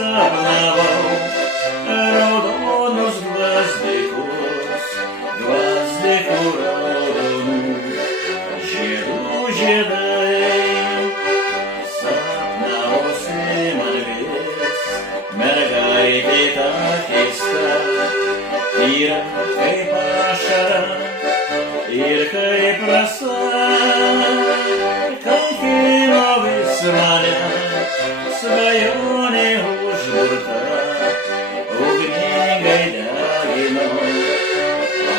sapnavau raudonus gvazdikus, gvazdikų raudonų, žiedų žiedai. Sapnavosi man vis mergaitė ta keista, tyra kaip ašara ir kaip rasa, kankino vis mane svajonė užburta, ugningai degino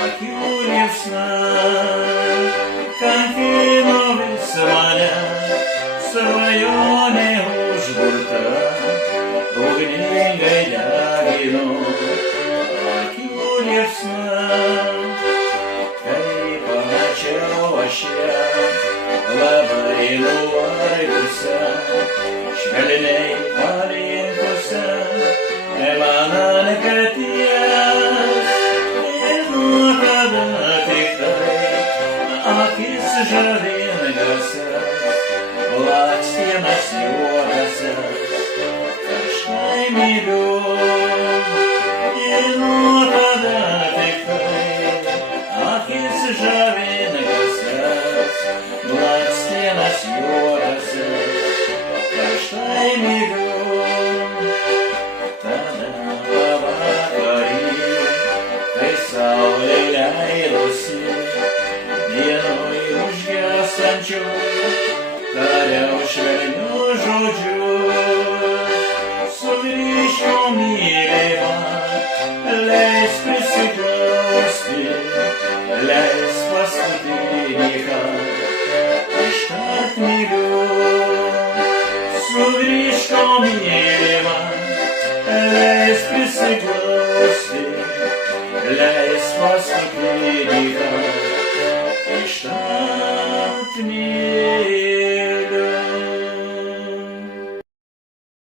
akių liepsna, kankino vis mane svajonė užburta, ugningai degino akių liepsna. Labai nuvargusią, švelniai palinkusią, man ant peties, ir nuo tada tikrai akis žavingasias, blakstienas juodasias, kažkai myliu, ir nuo tada tikrai akis žavingasias, blakstienas juodasias, kažkai myliu. Tada pavakarį, kai saulė leidosi, dienoj užgesančioj, tariau švelnius žodžius. Sugrįžk, mylima, leis prisiglausti, leis paskutinį kartą ištart myliu. Sugrįžk, mylima,